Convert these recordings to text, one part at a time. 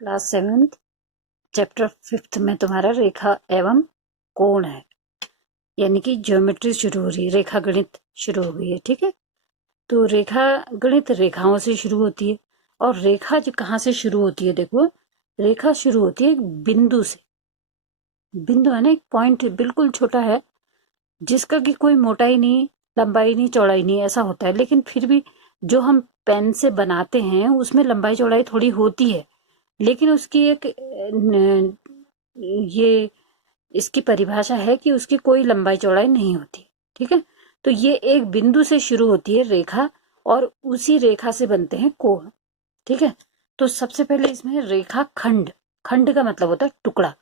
Class 7th chapter 5th में तुम्हारा रेखा एवं कोण है, यानी कि ज्योमेट्री शुरू हो रही है, रेखा गणित शुरू हो गई है। ठीक है, तो रेखा गणित रेखाओं से शुरू होती है। और रेखा जो कहाँ से शुरू होती है, देखो रेखा शुरू होती है एक बिंदु से। बिंदु है ना, एक पॉइंट बिल्कुल छोटा है जिसका कि कोई मोटाई नहीं, लंबाई नहीं, चौड़ाई नहीं, ऐसा होता है। लेकिन फिर भी जो हम पेन से बनाते हैं उसमें लंबाई चौड़ाई थोड़ी होती है, लेकिन उसकी एक ये इसकी परिभाषा है कि उसकी कोई लंबाई चौड़ाई नहीं होती। ठीक है, तो ये एक बिंदु से शुरू होती है रेखा और उसी रेखा से बनते हैं कोण। ठीक है, तो सबसे पहले इसमें रेखा खंड, खंड का मतलब होता है टुकड़ा।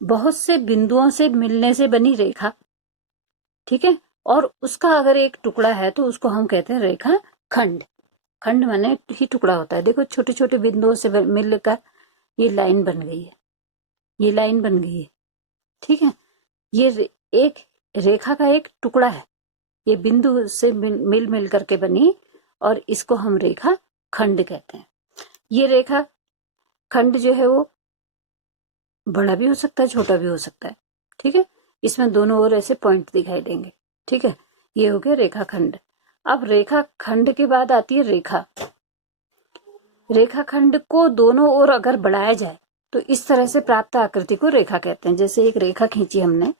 बहुत से बिंदुओं से मिलने से बनी रेखा। ठीक है, और उसका अगर एक टुकड़ा है तो उसको हम कहते हैं रेखा खंड। खंड माने ही टुकड़ा होता है। देखो छोटे छोटे बिंदुओं से मिलकर ये लाइन बन गई है, ये लाइन बन गई है। ठीक है, ये एक रेखा का एक टुकड़ा है, ये बिंदु से मिल मिल करके बनी और इसको हम रेखा खंड कहते हैं। ये रेखा खंड जो है वो बड़ा भी हो सकता है, छोटा भी हो सकता है। ठीक है, इसमें दोनों ओर ऐसे पॉइंट दिखाई देंगे। ठीक है, ये हो गया रेखा खंड। अब रेखा खंड के बाद आती है रेखा। रेखा खंड को दोनों ओर अगर बढ़ाया जाए तो इस तरह से प्राप्त आकृति को रेखा कहते हैं। जैसे एक रेखा खींची हमने,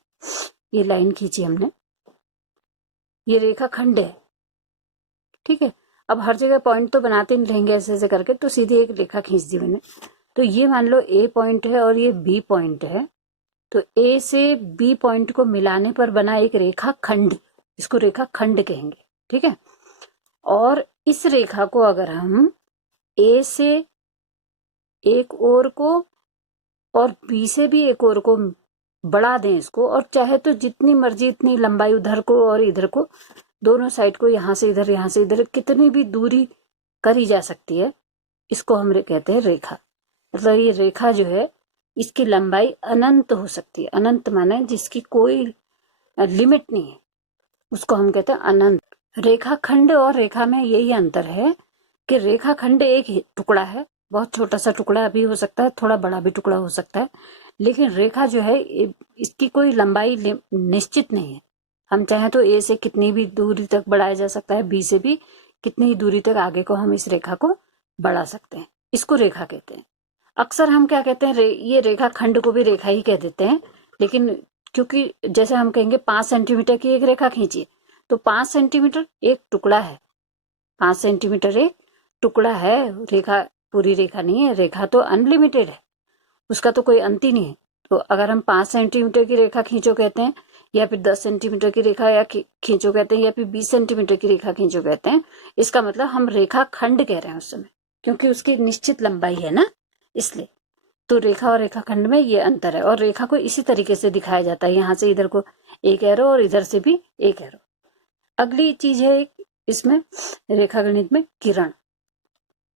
ये लाइन खींची हमने, ये रेखा खंड है। ठीक है, अब हर जगह पॉइंट तो बनाते नहीं रहेंगे ऐसे ऐसे करके, तो सीधी एक रेखा खींच दी मैंने। तो ये मान लो ए पॉइंट है और ये बी पॉइंट है, तो ए से बी पॉइंट को मिलाने पर बना एक रेखा खंड, इसको रेखा खंड कहेंगे। ठीक है, और इस रेखा को अगर हम ए से एक ओर को और बी से भी एक ओर को बढ़ा दें इसको, और चाहे तो जितनी मर्जी इतनी लंबाई उधर को और इधर को, दोनों साइड को, यहां से इधर यहां से इधर कितनी भी दूरी करी जा सकती है, इसको हम कहते हैं रेखा। मतलब ये रेखा जो है इसकी लंबाई अनंत हो सकती है। अनंत माने जिसकी कोई लिमिट नहीं है, उसको हम कहते हैं अनंत। रेखा खंड और रेखा में यही अंतर है कि रेखा खंड एक टुकड़ा है, बहुत छोटा सा टुकड़ा भी हो सकता है, थोड़ा बड़ा भी टुकड़ा हो सकता है, लेकिन रेखा जो है इसकी कोई लंबाई निश्चित नहीं है। हम चाहें तो ए से कितनी भी दूरी तक बढ़ाया जा सकता है, बी से भी कितनी ही दूरी तक आगे को हम इस रेखा को बढ़ा सकते हैं, इसको रेखा कहते हैं। अक्सर हम क्या कहते हैं, ये रेखा खंड को भी रेखा ही कह देते हैं, लेकिन क्योंकि जैसे हम कहेंगे 5 सेंटीमीटर की एक रेखा खींचिए, तो 5 सेंटीमीटर एक टुकड़ा है, 5 सेंटीमीटर एक टुकड़ा है, रेखा पूरी रेखा नहीं है। रेखा तो अनलिमिटेड है, उसका तो कोई अंत ही नहीं है। तो अगर हम 5 सेंटीमीटर की रेखा खींचो कहते हैं, या फिर 10 सेंटीमीटर की रेखा या खींचो कहते हैं, या फिर 20 सेंटीमीटर की रेखा खींचो कहते हैं, इसका मतलब हम रेखा खंड कह रहे हैं उस समय, क्योंकि उसकी निश्चित लंबाई है ना, इसलिए। तो रेखा और रेखा खंड में ये अंतर है, और रेखा को इसी तरीके से दिखाया जाता है, यहाँ से इधर को एक एरो और इधर से भी एक एरो। अगली चीज है इसमें रेखा गणित में किरण।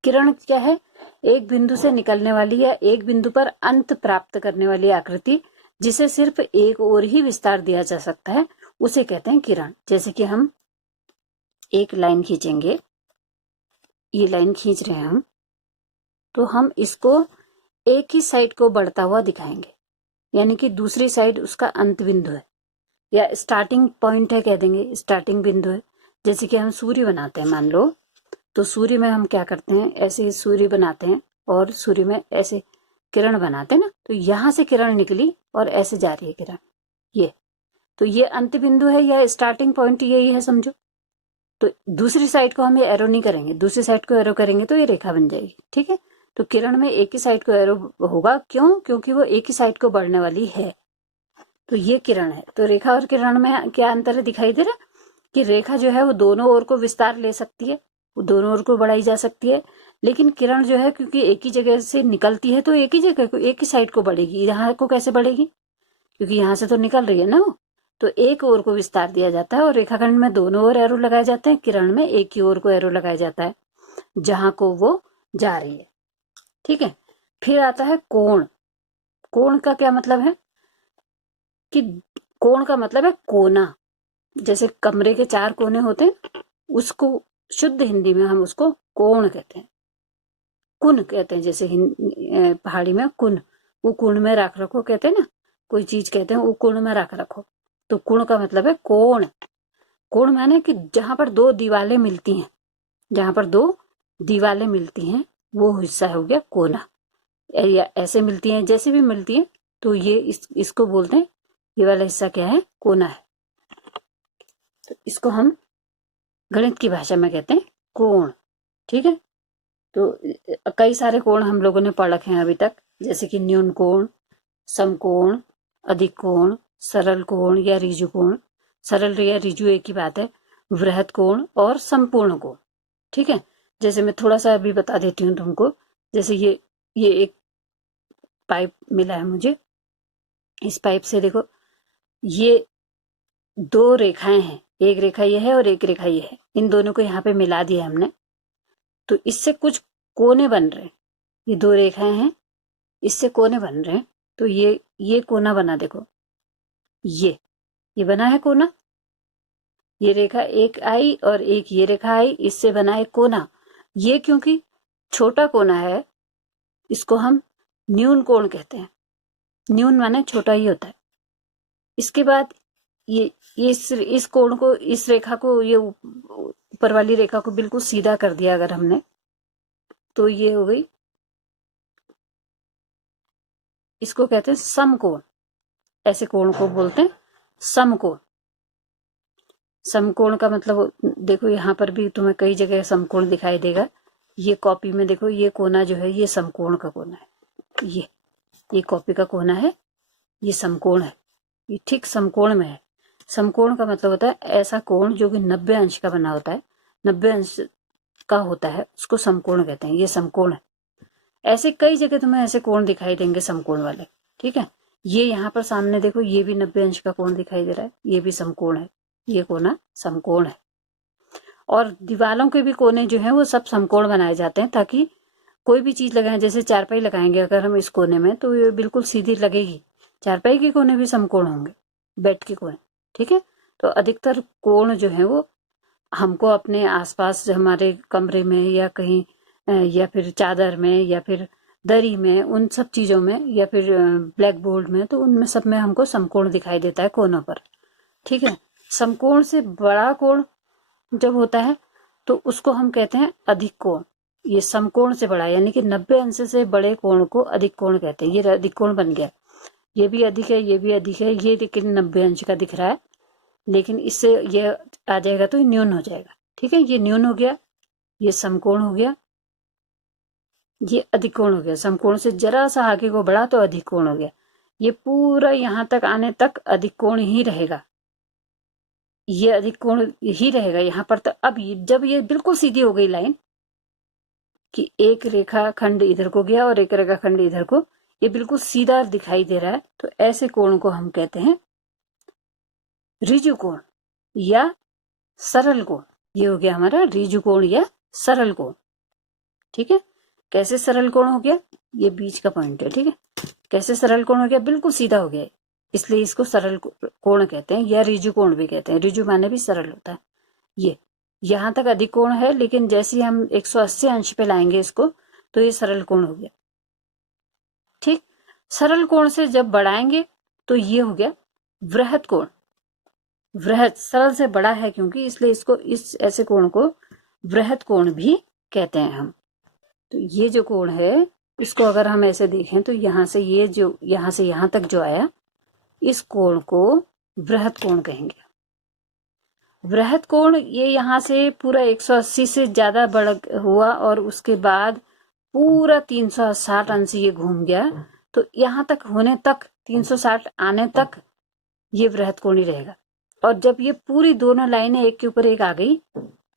किरण क्या है, एक बिंदु से निकलने वाली या एक बिंदु पर अंत प्राप्त करने वाली आकृति जिसे सिर्फ एक ओर ही विस्तार दिया जा सकता है, उसे कहते हैं किरण। जैसे कि हम एक लाइन खींचेंगे, ये लाइन खींच रहे हैं हम, तो हम इसको एक ही साइड को बढ़ता हुआ दिखाएंगे, यानी कि दूसरी साइड उसका अंत बिंदु है या स्टार्टिंग पॉइंट है, कह देंगे स्टार्टिंग बिंदु है। जैसे कि हम सूर्य बनाते हैं मान लो, तो सूर्य में हम क्या करते हैं, ऐसे सूर्य बनाते हैं और सूर्य में ऐसे किरण बनाते हैं ना, तो यहां से किरण निकली और ऐसे जा रही है किरण, ये तो ये अंत बिंदु है या स्टार्टिंग पॉइंट यही है समझो। तो दूसरी साइड को हम ये एरो नहीं करेंगे, दूसरी साइड को एरो करेंगे तो ये रेखा बन जाएगी। ठीक है, तो किरण में एक ही साइड को एरो होगा, क्यों, क्योंकि वो एक ही साइड को बढ़ने वाली है। तो ये किरण है। तो रेखा और किरण में क्या अंतर है दिखाई दे रहा, कि रेखा जो है वो दोनों ओर को विस्तार ले सकती है, वो दोनों ओर को बढ़ाई जा सकती है, लेकिन किरण जो है क्योंकि एक ही जगह से निकलती है तो एक ही जगह को, एक ही साइड को बढ़ेगी। यहाँ को कैसे बढ़ेगी, क्योंकि यहाँ से तो निकल रही है ना वो, तो एक ओर को विस्तार दिया जाता है। और रेखाखंड में दोनों ओर एरो लगाए जाते हैं, किरण में एक ही ओर को एरो लगाया जाता है जहां को वो जा रही है। ठीक है, फिर आता है कोण। कोण का क्या मतलब है, कि कोण का मतलब है कोना। जैसे कमरे के 4 कोने होते हैं, उसको शुद्ध हिंदी में हम उसको कोण कहते हैं। कुन कहते हैं, जैसे पहाड़ी में कुन, वो कुन में रख रखो कहते हैं ना, कोई चीज कहते हैं वो कुन में रख रखो, तो कुण का मतलब है कोण। कोण माने कि जहां पर दो दीवारें मिलती हैं, जहां पर दो दीवारें मिलती हैं वो हिस्सा हो गया कोना, या ऐसे मिलती हैं जैसे भी मिलती है, तो ये इसको बोलते हैं, ये वाला हिस्सा क्या है, कोना है। तो इसको हम गणित की भाषा में कहते हैं कोण। ठीक है, तो कई सारे कोण हम लोगों ने पढ़ रखे हैं अभी तक, जैसे कि न्यून कोण, समकोण, अधिक कोण, सरल कोण या ऋजु कोण। सरल या ऋजु एक ही बात है। वृहत कोण और संपूर्ण कोण। ठीक है, जैसे मैं थोड़ा सा अभी बता देती हूँ तुमको, जैसे ये एक पाइप मिला है मुझे, इस पाइप से देखो ये दो रेखाएं हैं, एक रेखा ये है और एक रेखा ये है, इन दोनों को यहाँ पे मिला दिया हमने, तो इससे कुछ कोने बन रहे हैं। ये दो रेखाएं हैं, इससे कोने बन रहे हैं, तो ये कोना बना, देखो ये बना है कोना, ये रेखा एक आई और एक ये रेखा आई, इससे बना है कोना। ये क्योंकि छोटा कोना है, इसको हम न्यून कोण कहते हैं। न्यून माने छोटा ही होता है। इसके बाद ये इस कोण को, इस रेखा को, ये ऊपर वाली रेखा को बिल्कुल सीधा कर दिया अगर हमने, तो ये हो गई, इसको कहते हैं समकोण। ऐसे कोण को बोलते हैं समकोण। समकोण का मतलब देखो, यहाँ पर भी तुम्हें कई जगह समकोण दिखाई देगा। ये कॉपी में देखो, ये कोना जो है ये समकोण का कोना है। ये कॉपी का कोना है, ये समकोण है, ये ठीक समकोण में है। समकोण का मतलब होता है ऐसा कोण जो कि 90 अंश का बना होता है, 90 अंश का होता है, उसको समकोण कहते हैं। ये समकोण है। ऐसे कई जगह तुम्हें ऐसे कोण दिखाई देंगे समकोण वाले। ठीक है, ये यहाँ पर सामने देखो, ये भी 90 अंश का कोण दिखाई दे रहा है, ये भी समकोण है, ये कोना समकोण है। और दीवारों के भी कोने जो हैं वो सब समकोण बनाए जाते हैं, ताकि कोई भी चीज लगाएं, जैसे चारपाई लगाएंगे अगर हम इस कोने में, तो ये बिल्कुल सीधी लगेगी। चारपाई के कोने भी समकोण होंगे, बेड के कोने। ठीक है, तो अधिकतर कोण जो है वो हमको अपने आसपास हमारे कमरे में या कहीं या फिर चादर में या फिर दरी में, उन सब चीजों में, या फिर ब्लैक बोर्ड में, तो उनमें सब में हमको समकोण दिखाई देता है कोनों पर। ठीक है, समकोण से बड़ा कोण जब होता है तो उसको हम कहते हैं अधिक कोण। ये समकोण से बड़ा, यानी कि 90 अंश से बड़े कोण को अधिक कोण कहते हैं। ये अधिक कोण बन गया, ये भी अधिक है, ये भी अधिक है, ये लेकिन 90 अंश का दिख रहा है, लेकिन इससे ये आ जाएगा तो न्यून हो जाएगा। ठीक है, ये न्यून हो गया, ये समकोण हो गया, ये अधिक कोण हो गया। समकोण से जरा सा आगे को बढ़ा तो अधिक कोण हो गया। ये पूरा यहां तक आने तक अधिक कोण ही रहेगा, ये अधिक कोण ही रहेगा यहाँ पर। तो अब जब ये बिल्कुल सीधी हो गई लाइन, कि एक रेखा खंड इधर को गया और एक रेखा खंड इधर को, ये बिल्कुल सीधा दिखाई दे रहा है, तो ऐसे कोण को हम कहते हैं ऋजु कोण या सरल कोण। ये हो गया हमारा ऋजु कोण या सरल कोण। ठीक है, कैसे सरल कोण हो गया, ये बीच का पॉइंट है। ठीक है, कैसे सरल कोण हो गया, बिल्कुल सीधा हो गया, इसलिए इसको सरल कोण कहते हैं, या ऋजु कोण भी कहते हैं। ऋजु माने भी सरल होता है। ये यहां तक अधिक कोण है, लेकिन जैसे हम 180 अंश पे लाएंगे इसको, तो ये सरल कोण हो गया। ठीक, सरल कोण से जब बढ़ाएंगे तो ये हो गया वृहत कोण। वृहत सरल से बड़ा है क्योंकि, इसलिए इसको, इस ऐसे कोण को वृहत कोण भी कहते हैं हम। तो ये जो कोण है, इसको अगर हम ऐसे देखें तो यहां से ये जो, यहां से यहां तक जो आया, इस कोण को वृहत कोण कहेंगे। वृहत कोण ये यहाँ से पूरा 180 से ज्यादा बढ़ हुआ और उसके बाद पूरा 360 अंश ये घूम गया, तो यहाँ तक होने तक, 360 आने तक ये वृहत कोण ही रहेगा। और जब ये पूरी दोनों लाइनें एक के ऊपर एक आ गई,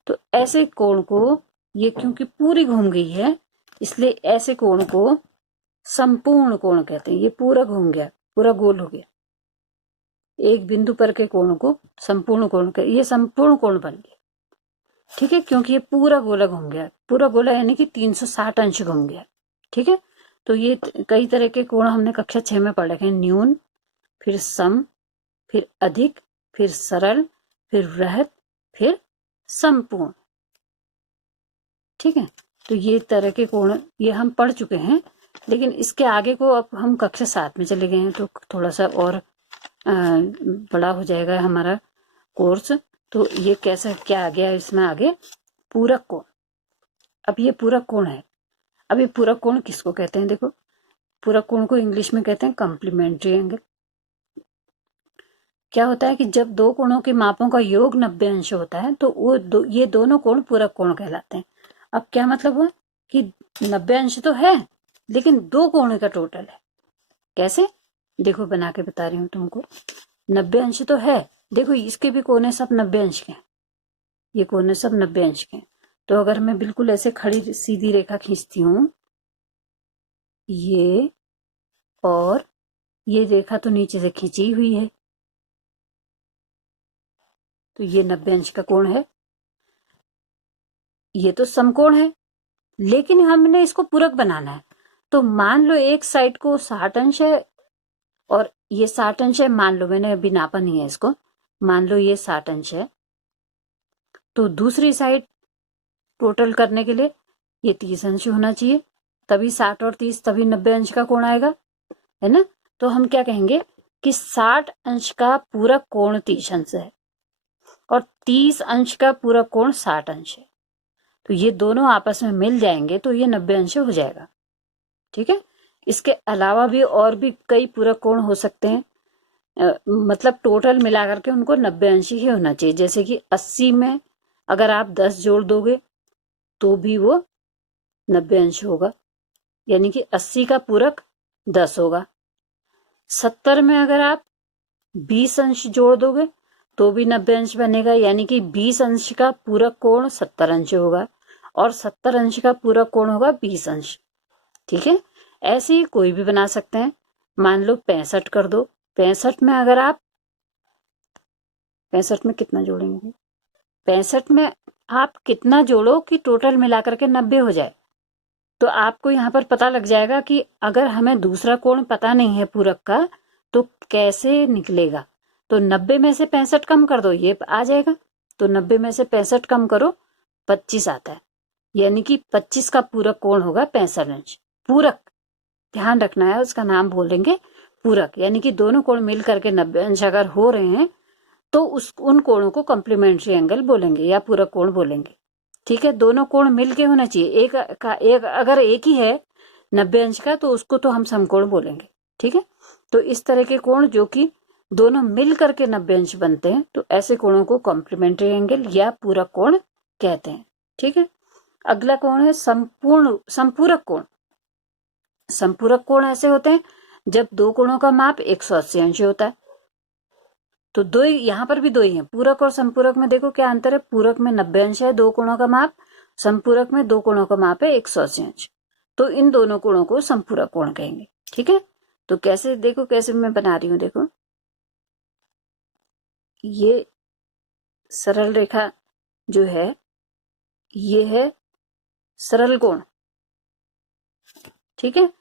तो ऐसे कोण को, ये क्योंकि पूरी घूम गई है, इसलिए ऐसे कोण को संपूर्ण कोण कहते हैं। ये पूरा घूम गया, पूरा गोल हो गया, एक बिंदु पर के कोण को संपूर्ण कोण कहते हैं। ये संपूर्ण कोण बन गया। ठीक है, क्योंकि ये पूरा गोला घूम गया, पूरा गोला यानी कि 360 अंश घूम गया। ठीक है, तो ये कई तरह के कोण हमने कक्षा 6 में पढ़ रखे हैं। न्यून, फिर सम, फिर अधिक, फिर सरल, फिर वृहत, फिर संपूर्ण। ठीक है, तो ये तरह के कोण ये हम पढ़ चुके हैं, लेकिन इसके आगे को अब हम कक्षा 7 में चले गए हैं, तो थोड़ा सा और बड़ा हो जाएगा हमारा कोर्स। तो ये कैसा क्या आ गया इसमें आगे, पूरक कोण। अब ये पूरक कोण है। अब ये पूरक कोण किसको कहते हैं? देखो, पूरक कोण को इंग्लिश में कहते हैं कॉम्प्लीमेंट्री एंगल। क्या होता है कि जब दो कोणों के मापों का योग 90 अंश होता है तो वो ये दोनों कोण पूरक कोण कहलाते हैं। अब क्या मतलब हुआ कि 90 अंश तो है, लेकिन दो कोण का टोटल है। कैसे? देखो बना के बता रही हूँ तुमको। 90 अंश तो है, देखो इसके भी कोने सब 90 अंश के हैं, ये कोने सब 90 अंश के हैं। तो अगर मैं बिल्कुल ऐसे खड़ी सीधी रेखा खींचती हूँ, ये और ये रेखा तो नीचे से खींची हुई है, तो ये 90 अंश का कोण है। ये तो समकोण है, लेकिन हमने इसको पूरक बनाना है। तो मान लो एक साइड को 60 अंश है और ये 60 अंश है, मान लो, मैंने अभी नापा नहीं है इसको, मान लो ये 60 अंश है, तो दूसरी साइड टोटल करने के लिए ये 30 अंश होना चाहिए, तभी 60 और 30 तभी 90 अंश का कोण आएगा, है ना। तो हम क्या कहेंगे कि 60 अंश का पूरक कोण 30 अंश है और 30 अंश का पूरक कोण 60 अंश है। तो ये दोनों आपस में मिल जाएंगे तो ये 90 अंश हो जाएगा। ठीक है। इसके अलावा भी और भी कई पूरक कोण हो सकते हैं, मतलब टोटल मिला करके उनको 90 अंश ही होना चाहिए। जैसे कि 80 में अगर आप 10 जोड़ दोगे तो भी वो 90 अंश होगा, यानी कि 80 का पूरक 10 होगा। 70 में अगर आप 20 अंश जोड़ दोगे तो भी 90 अंश बनेगा, यानी कि 20 अंश का पूरक कोण 70 अंश होगा और 70 अंश का पूरक कोण होगा 20 अंश। ठीक है। ऐसे ही कोई भी बना सकते हैं। मान लो 65 कर दो, 65 में अगर आप 65 में कितना जोड़ेंगे, 65 में आप कितना जोड़ो कि टोटल मिलाकर के 90 हो जाए। तो आपको यहाँ पर पता लग जाएगा कि अगर हमें दूसरा कोण पता नहीं है पूरक का तो कैसे निकलेगा। तो 90 में से 65 कम कर दो, ये आ जाएगा। तो 90 में से 65 कम करो, 25 आता है, यानी कि 25 का पूरक कोण होगा 65 अंश। पूरक ध्यान रखना है, उसका नाम बोलेंगे पूरक, यानी कि दोनों कोण मिल करके 90 अंश अगर हो रहे हैं तो उन कोणों को कॉम्प्लीमेंट्री एंगल बोलेंगे या पूरक कोण बोलेंगे। ठीक है। दोनों कोण मिल के होना चाहिए, एक अगर एक ही है 90 अंश का तो उसको तो हम समकोण बोलेंगे। ठीक है। तो इस तरह के कोण जो कि दोनों मिल करके 90 अंश बनते हैं, तो ऐसे कोणों को कॉम्प्लीमेंट्री एंगल या पूरक कोण कहते हैं। ठीक है। अगला कोण है संपूरक कोण। संपूरक कोण ऐसे होते हैं जब दो कोणों का माप 180 अंश होता है। तो दो, यहां पर भी दो ही है, पूरक और संपूरक में देखो क्या अंतर है। पूरक में 90 अंश है दो कोणों का माप, संपूरक में दो कोणों का माप है 180 अंश। तो इन दोनों कोणों को संपूरक कोण कहेंगे। ठीक है। तो कैसे, देखो कैसे मैं बना रही हूं, देखो ये सरल रेखा जो है ये है सरल कोण। ठीक है।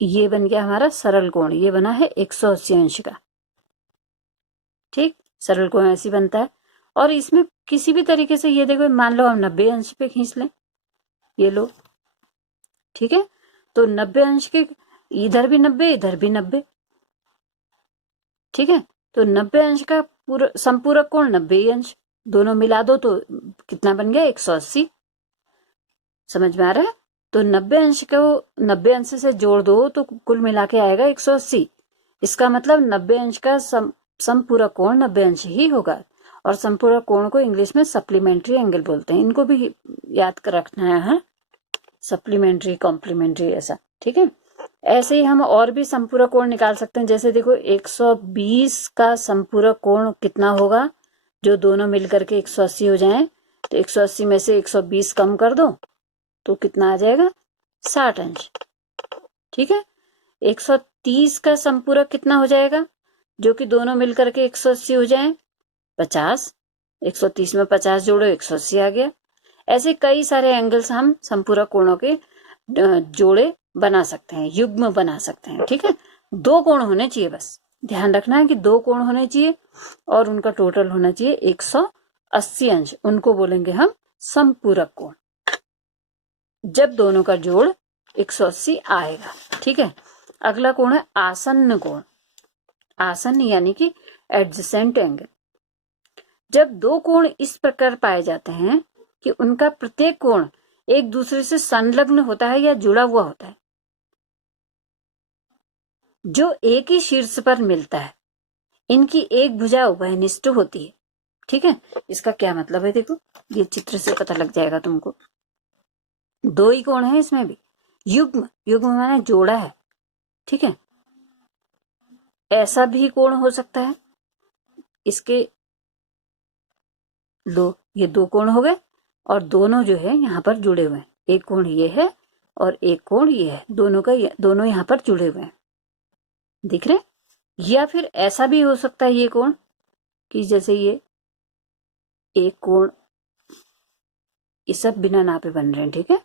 ये बन गया हमारा सरल कोण, ये बना है 180 अंश का। ठीक, सरल कोण ऐसे बनता है। और इसमें किसी भी तरीके से ये देखो, मान लो हम 90 अंश पे खींच लें, ये लो। ठीक है। तो 90 अंश के इधर भी 90 इधर भी 90। ठीक है। तो 90 अंश का संपूरक कोण 90 अंश, दोनों मिला दो तो कितना बन गया 180। समझ में आ रहा है। तो 90 अंश को 90 अंश से जोड़ दो तो कुल मिला के आएगा 180। इसका मतलब 90 अंश का संपूरक कोण 90 अंश ही होगा। और संपूरक कोण को इंग्लिश में सप्लीमेंट्री एंगल बोलते हैं। इनको भी याद कर रखना है, सप्लीमेंट्री, कॉम्प्लीमेंट्री, ऐसा। ठीक है। ऐसे ही हम और भी संपूरक कोण निकाल सकते हैं। जैसे देखो 120 का संपूरक कोण कितना होगा, जो दोनों मिलकर के 180 हो जाए। तो 180 में से 120 कम कर दो तो कितना आ जाएगा 60 अंश। ठीक है। 130 का संपूरक कितना हो जाएगा, जो कि दोनों मिलकर के 180 हो जाए, 50। 130 में 50 जोड़ो 180 आ गया। ऐसे कई सारे एंगल्स हम संपूरक कोणों के जोड़े बना सकते हैं, युग्म बना सकते हैं। ठीक है। दो कोण होने चाहिए, बस ध्यान रखना है कि दो कोण होने चाहिए और उनका टोटल होना चाहिए 180 अंश। उनको बोलेंगे हम संपूरक कोण। जब दोनों का जोड़ 180 आएगा। ठीक है, अगला कोण है आसन्न कोण। आसन्न यानी कि एडजेसेंट एंगल। जब दो कोण इस प्रकार पाए जाते हैं कि उनका प्रत्येक कोण एक दूसरे से संलग्न होता है या जुड़ा हुआ होता है, जो एक ही शीर्ष पर मिलता है, इनकी एक भुजा उभयनिष्ठ होती है। ठीक है, इसका क्या मतलब है देखो, ये चित्र से पता लग जाएगा तुमको। दो ही कोण है इसमें भी, युग्म, युग्म माने जोड़ा है। ठीक है, ऐसा भी कोण हो सकता है, इसके ये दो कोण हो गए और दोनों जो है यहाँ पर जुड़े हुए हैं। एक कोण ये है और एक कोण ये है, दोनों यहाँ पर जुड़े हुए हैं, दिख रहे? या फिर ऐसा भी हो सकता है ये कोण कि जैसे ये एक कोण, ये सब बिना नापे बन रहे हैं। ठीक है,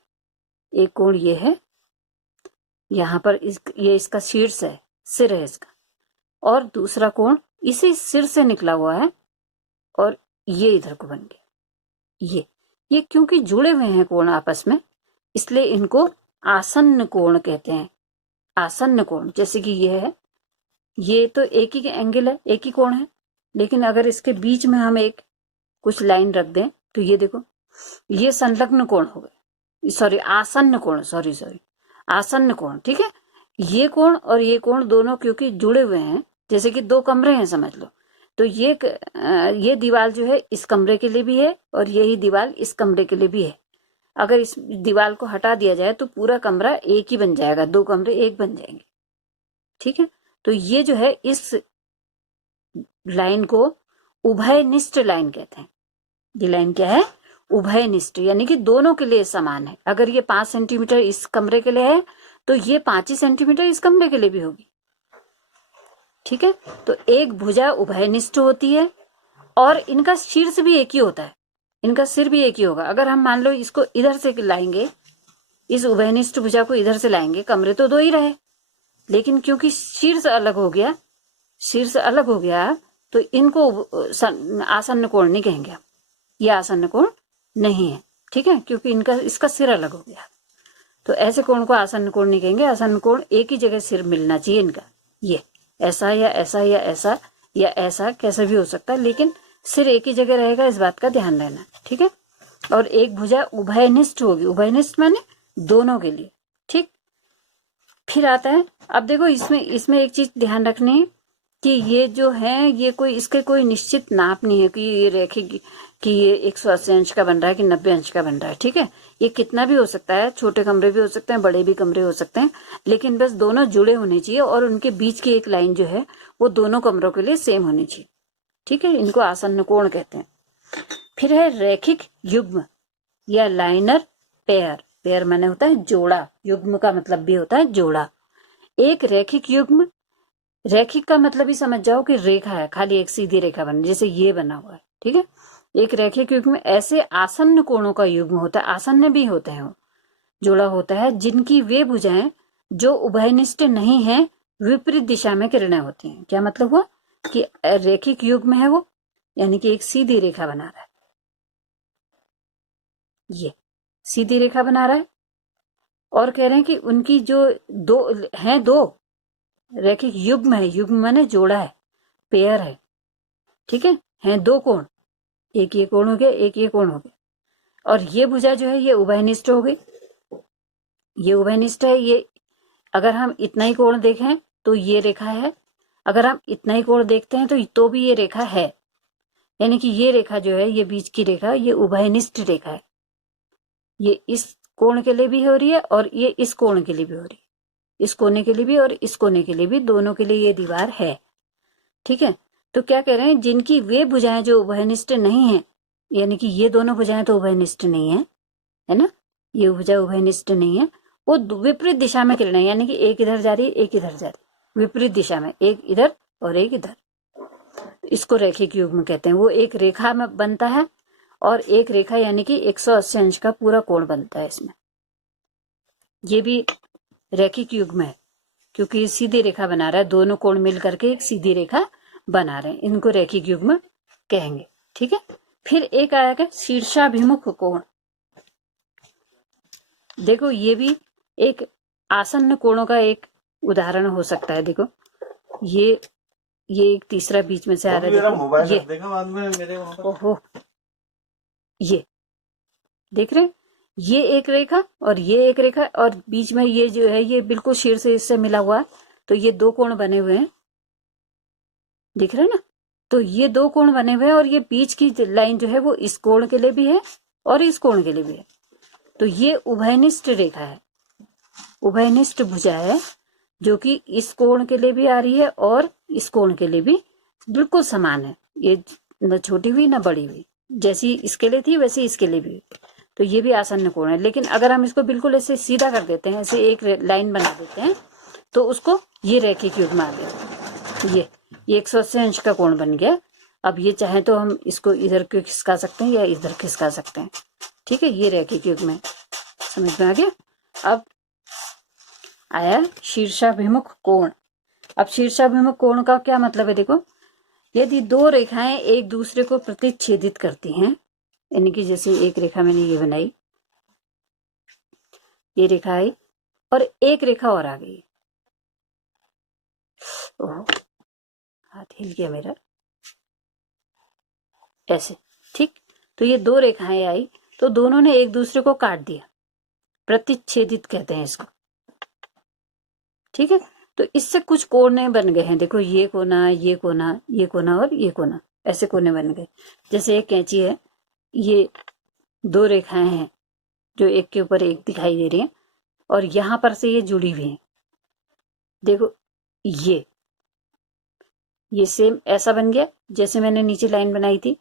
एक कोण ये है, यहाँ पर ये इसका शीर्ष है, सिर है इसका, और दूसरा कोण इसी सिर से निकला हुआ है और ये इधर को बन गया। ये क्योंकि जुड़े हुए हैं कोण आपस में, इसलिए इनको आसन्न कोण कहते हैं। आसन्न कोण, जैसे कि ये है, ये तो एक ही एंगल है, एक ही कोण है, लेकिन अगर इसके बीच में हम एक कुछ लाइन रख दें तो ये देखो, ये संलग्न कोण हो गए, सॉरी आसन्न कोण, सॉरी आसन्न कोण। ठीक है, ये कोण और ये कोण दोनों क्योंकि जुड़े हुए हैं, जैसे कि दो कमरे हैं समझ लो, तो ये दीवार जो है इस कमरे के लिए भी है और यही दीवार इस कमरे के लिए भी है। अगर इस दीवार को हटा दिया जाए तो पूरा कमरा एक ही बन जाएगा, दो कमरे एक बन जाएंगे। ठीक है, तो ये जो है इस लाइन को उभयनिष्ठ लाइन कहते हैं। ये लाइन क्या है? उभयनिष्ठ, यानी कि दोनों के लिए समान है। अगर ये 5 सेंटीमीटर इस कमरे के लिए है तो ये 5 ही सेंटीमीटर इस कमरे के लिए भी होगी। ठीक है, तो एक भुजा उभयनिष्ठ होती है और इनका शीर्ष भी एक ही होता है, इनका सिर भी एक ही होगा। अगर हम मान लो इसको इधर से लाएंगे, इस उभयनिष्ठ भुजा को इधर से लाएंगे, कमरे तो दो ही रहे, लेकिन क्योंकि शीर्ष अलग हो गया तो इनको आसन्न कोण नहीं कहेंगे, ये आसन्न कोण नहीं है। ठीक है, क्योंकि इसका सिर अलग हो गया, तो ऐसे कोण को आसन्न कोण नहीं कहेंगे। आसन्न कोण एक ही जगह सिर मिलना चाहिए इनका, ये ऐसा या ऐसा या ऐसा या ऐसा कैसे भी हो सकता है, लेकिन सिर एक ही जगह रहेगा, इस बात का ध्यान रहना। ठीक है, और एक भुजा उभयनिष्ठ होगी, उभयनिष्ठ माने दोनों के लिए। ठीक, फिर आता है, अब देखो इसमें एक चीज ध्यान रखनी है कि ये जो है ये इसके कोई निश्चित नाप नहीं है कि ये रेखिक कि ये 180 अंश का बन रहा है कि 90 अंश का बन रहा है। ठीक है, ये कितना भी हो सकता है, छोटे कमरे भी हो सकते हैं, बड़े भी कमरे हो सकते हैं, लेकिन बस दोनों जुड़े होने चाहिए और उनके बीच की एक लाइन जो है वो दोनों कमरों के लिए सेम होनी चाहिए। ठीक है, इनको आसन्न कोण कहते हैं। फिर है रैखिक युग्म या लाइनर पेयर। पेयर माने होता है जोड़ा, युग्म का मतलब भी होता है जोड़ा। एक रैखिक युग्म, रैखिक का मतलब ही समझ जाओ कि रेखा है, खाली एक सीधी रेखा बनी, जैसे ये बना हुआ है। ठीक है, एक रैखिक युग्म ऐसे आसन्न कोणों का युग्म होता है, आसन्न भी होते हैं, वो जोड़ा होता है, जिनकी वे भुजाएं जो उभयनिष्ठ नहीं है, विपरीत दिशा में किरणें होती हैं। क्या मतलब हुआ कि रैखिक युग्म है वो, यानी कि एक सीधी रेखा बना रहा है, ये सीधी रेखा बना रहा है, और कह रहे हैं कि उनकी जो दो रैखिक युग्म है, युग्म माने जोड़ा है, पेयर है। ठीक है दो कोण, एक ये कोण हो गया, एक ये कोण हो गया, और ये भुजा जो है ये उभयनिष्ठ हो गई, ये उभयनिष्ठ है। ये अगर हम इतना ही कोण देखें तो ये रेखा है, अगर हम इतना ही कोण देखते हैं तो भी ये रेखा है, यानी कि ये रेखा जो है, ये बीच की रेखा, ये उभयनिष्ठ रेखा है। ये इस कोण के लिए भी हो रही है और ये इस कोण के लिए भी हो रही है, इस कोने के लिए भी और इस कोने के लिए भी, दोनों के लिए ये दीवार है। ठीक है, तो क्या कह रहे हैं, जिनकी वे भुजाएं जो उभयनिष्ठ नहीं है, यानी कि ये दोनों भुजाएं तो उभयनिष्ठ नहीं है ना, ये भुजा उभयनिष्ठ नहीं है, वो विपरीत दिशा में किरणें, यानी कि एक इधर जा रही है, एक इधर जा रही है, विपरीत दिशा में, एक इधर और एक इधर, इसको रैखिक युग्म कहते हैं। वो एक रेखा में बनता है और एक रेखा यानी कि 180 अंश का पूरा कोण बनता है इसमें, ये भी रैखिक युग्म है, क्योंकि सीधी रेखा बना रहा है, दोनों कोण मिल करके एक सीधी रेखा बना रहे हैं, इनको रैखिक युग्म कहेंगे। ठीक है, फिर एक आया क्या, शीर्षाभिमुख कोण। देखो ये भी एक आसन्न कोणों का एक उदाहरण हो सकता है। देखो ये एक तीसरा बीच में से आ रहा है, मेरा देखो मोबाइल ये, रख देगा बाद में मेरे वहां पर। ओहो, ये देख रहे हैं, ये एक रेखा और ये एक रेखा, और बीच में ये जो है ये बिल्कुल शीर्ष से इससे मिला हुआ है, तो ये दो कोण बने हुए हैं, दिख रहे हैं ना। तो ये दो कोण बने हुए हैं और ये बीच की लाइन जो है वो इस कोण के लिए भी है और इस कोण के लिए भी है। तो ये उभयनिष्ठ रेखा है, उभयनिष्ठ भुजा है, जो कि इस कोण के लिए भी आ रही है और इस कोण के लिए भी बिल्कुल समान है। ये न छोटी हुई न बड़ी हुई, जैसी इसके लिए थी वैसी इसके लिए भी। तो ये भी आसन्न कोण है। लेकिन अगर हम इसको बिल्कुल ऐसे सीधा कर देते हैं, ऐसे एक लाइन बना देते हैं, तो उसको ये रैखिक युग्म आ गया। ये 180 अंश का कोण बन गया। अब ये चाहे तो हम इसको इधर को खिसका सकते हैं या इधर खिसका सकते हैं, ठीक है। ये रैखिक युग्म है, समझ में आ गया। अब आया शीर्षाभिमुख कोण। अब शीर्षाभिमुख कोण का क्या मतलब है, देखो यदि दो रेखाएं एक दूसरे को प्रतिच्छेदित करती हैं, यानी कि जैसे एक रेखा मैंने ये बनाई, ये रेखा आई और एक रेखा और आ गई, ओह हाथ हिल गया मेरा, ऐसे, ठीक। तो ये दो रेखाएं आई तो दोनों ने एक दूसरे को काट दिया, प्रतिच्छेदित कहते हैं इसको, ठीक है। तो इससे कुछ कोने बन गए हैं, देखो ये कोना, ये कोना, ये कोना और ये कोना, ऐसे कोने बन गए। जैसे एक कैंची है, ये दो रेखाएं हैं जो एक के ऊपर एक दिखाई दे रही हैं और यहां पर से ये जुड़ी हुई हैं, देखो ये सेम ऐसा बन गया जैसे मैंने नीचे लाइन बनाई थी,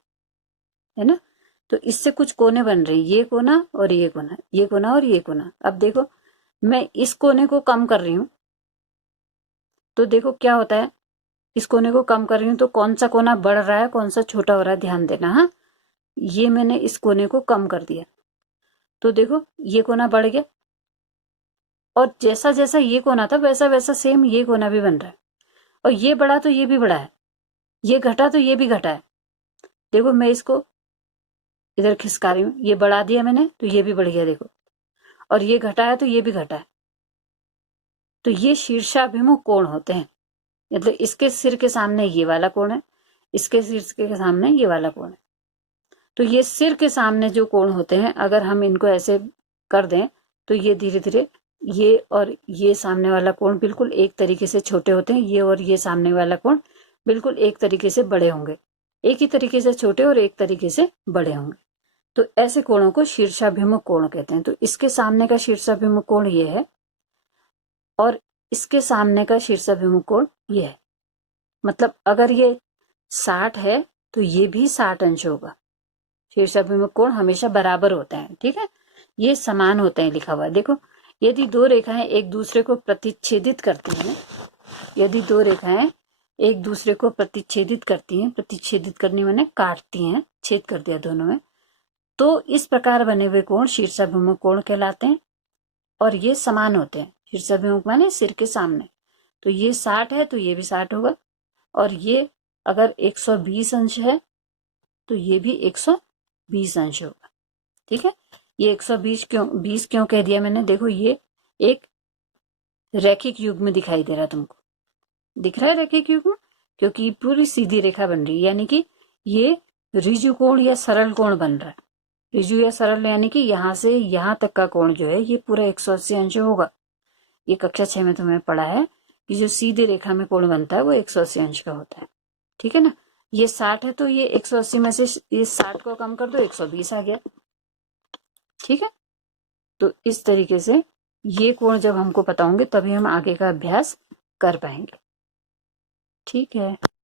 है ना। तो इससे कुछ कोने बन रहे हैं, ये कोना और ये कोना, ये कोना और ये कोना। अब देखो मैं इस कोने को कम कर रही हूं, तो देखो क्या होता है, इस कोने को कम कर रही हूं तो कौन सा कोना बढ़ रहा है, कौन सा छोटा हो रहा है, ध्यान देना। हाँ, ये मैंने इस कोने को कम कर दिया तो देखो ये कोना बढ़ गया, और जैसा जैसा ये कोना था वैसा वैसा सेम ये कोना भी बन रहा है, और ये बढ़ा तो ये भी बढ़ा है, ये घटा तो ये भी घटा है। देखो मैं इसको इधर खिसका रही हूँ, ये बढ़ा दिया मैंने तो ये भी बढ़ गया, देखो, और ये घटा है तो ये भी घटा है। तो ये शीर्षाभिमुख कोण होते हैं, मतलब इसके सिर के सामने ये वाला कोण है, इसके सिर के सामने ये वाला कोण है। तो ये सिर के सामने जो कोण होते हैं, अगर हम इनको ऐसे कर दें तो ये धीरे धीरे ये और ये सामने वाला कोण बिल्कुल एक तरीके से छोटे होते हैं, ये और ये सामने वाला कोण बिल्कुल एक तरीके से बड़े होंगे, एक ही तरीके से छोटे और एक तरीके से बड़े होंगे। तो ऐसे कोणों को शीर्षाभिमुख कोण कहते हैं। तो इसके सामने का शीर्षाभिमुख कोण ये है और इसके सामने का शीर्षाभिमुख कोण ये है। मतलब अगर ये 60 है तो ये भी 60 अंश होगा। शीर्षाभिमुख कोण हमेशा बराबर होते हैं, ठीक है, ये समान होते हैं लिखा हुआ है। देखो यदि दो रेखाएं एक दूसरे को प्रतिच्छेदित करती हैं, यदि दो रेखाएं एक दूसरे को प्रतिच्छेदित करती हैं, प्रतिच्छेदित करनी माने काटती हैं, छेद कर दिया दोनों में, तो इस प्रकार बने हुए कोण शीर्षाभिमुख कोण कहलाते हैं और ये समान होते हैं। शीर्षाभिमुख माने सिर के सामने, तो ये 60 है तो ये भी 60 होगा, और ये अगर 120 अंश है तो ये भी 120 अंश होगा, ठीक है। ये 120 क्यों 20 क्यों कह दिया मैंने, देखो ये एक रैखिक युग्म दिखाई दे रहा, तुमको दिख रहा है रैखिक युग्म, क्योंकि पूरी सीधी रेखा बन रही है, यानी कि ये ऋजु कोण या सरल कोण बन रहा है। ऋजु या सरल यानी कि यहां से यहां तक का कोण जो है ये पूरा 180 अंश होगा। ये कक्षा 6 में तुम्हें पढ़ा है कि जो सीधी रेखा में कोण बनता है वो 180 अंश का होता है, ठीक है ना। ये 60 है तो ये 180 में से इस 60 को कम कर दो, 120 आ गया, ठीक है। तो इस तरीके से ये कोण जब हमको पता होंगे तभी हम आगे का अभ्यास कर पाएंगे, ठीक है।